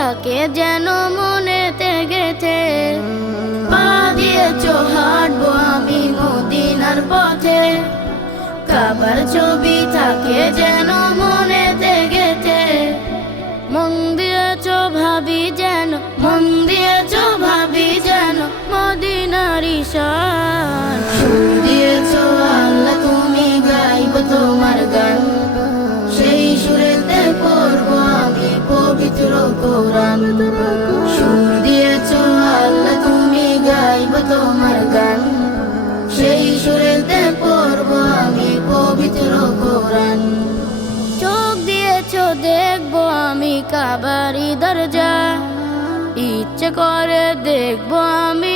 থাকে যেন মনেতে গেথে। পা দিয়েছো হাঁটবো আমি মদিনার পথে, কাবার ছবি থাকে যেন মনেতে গেথে। মন দিয়েছো ভাবি যেন, মন দিয়েছো ভাবি যেন মদিনার ঈশান। সুর দিয়েছো আল্লাহ তুমি, গাইব তোমার গান, সেই সুরেতে পড়বো আমি পবিত্র কোরআন। সুর দিয়েছো আল্লাহ তুমি, গাইব তোমার গান, সেই সুরেতে পড়বো আমি পবিত্র কোরআন। চোখ দিয়েছো দেখবো আমি কাবারি দরজা, ইচ্ছে করে দেখবো আমি